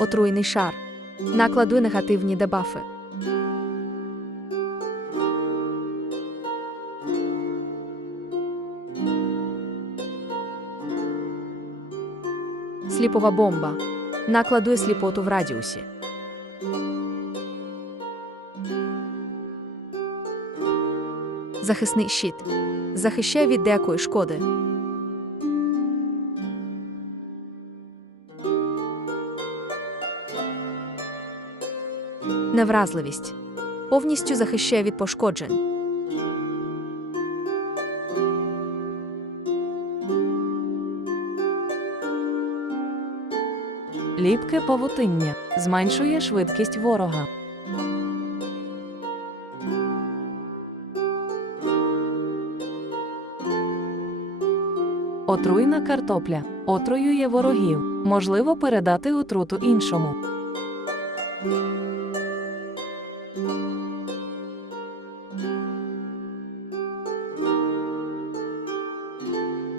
Отруйний шар. Накладуй негативні дебафи. Сліпова бомба. Накладує сліпоту в радіусі. Захисний щит. Захищає від деякої шкоди. Невразливість. Повністю захищає від пошкоджень. Ліпке павутиння зменшує швидкість ворога. Отруйна картопля отруює ворогів. Можливо передати отруту іншому.